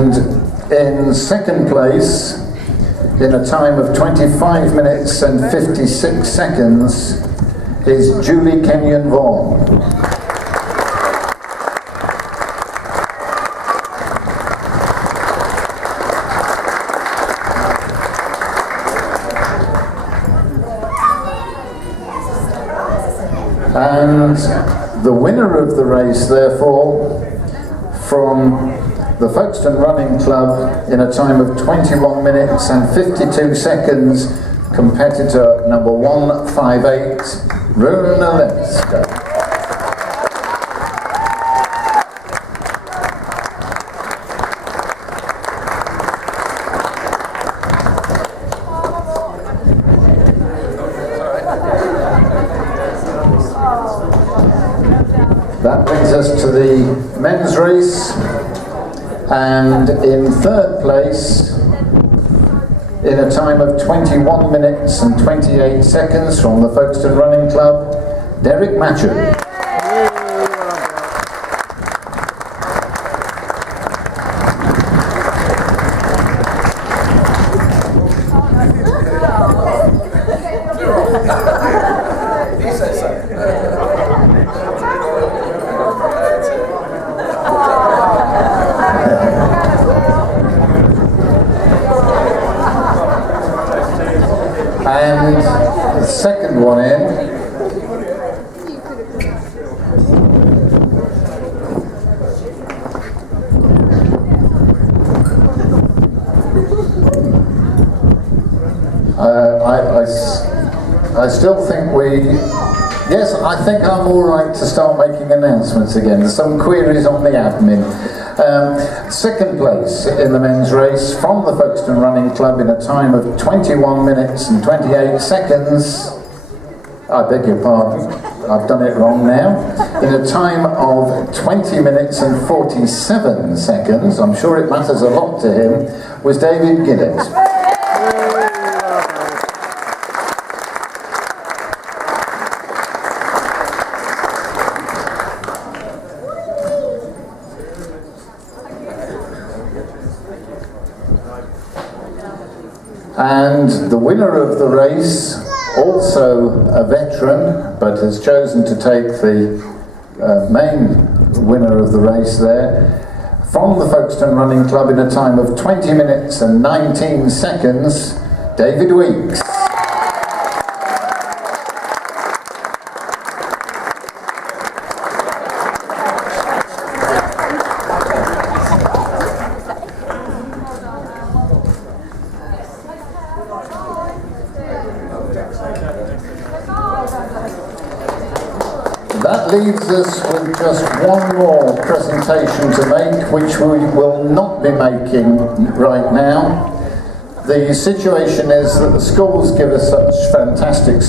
And in second place, in a time of 25 minutes and 56 seconds, is Julie Kenyon Vaughan. And the winner of the race, therefore, from the Folkestone Running Club, in a time of 21 minutes and 52 seconds, competitor number 158, Runa Lenska. That brings us to the men's race, and in third place, in a time of 21 minutes and 28 seconds from the Folkestone Running Club, Derek Matchett. And the second one in, I still think yes, I think I'm all right to start making announcements again. There's some queries on the admin. Second place in the men's race from the Folkestone Running Club in a time of 21 minutes and 28 seconds. I beg your pardon, I've done it wrong now. In a time of 20 minutes and 47 seconds, I'm sure it matters a lot to him, was David Gillett. And the winner of the race, also a veteran, but has chosen to take the main winner of the race there, from the Folkestone Running Club in a time of 20 minutes and 19 seconds, David Weeks. That leaves us with just one more presentation to make, which we will not be making right now. The situation is that the schools give us such fantastic support.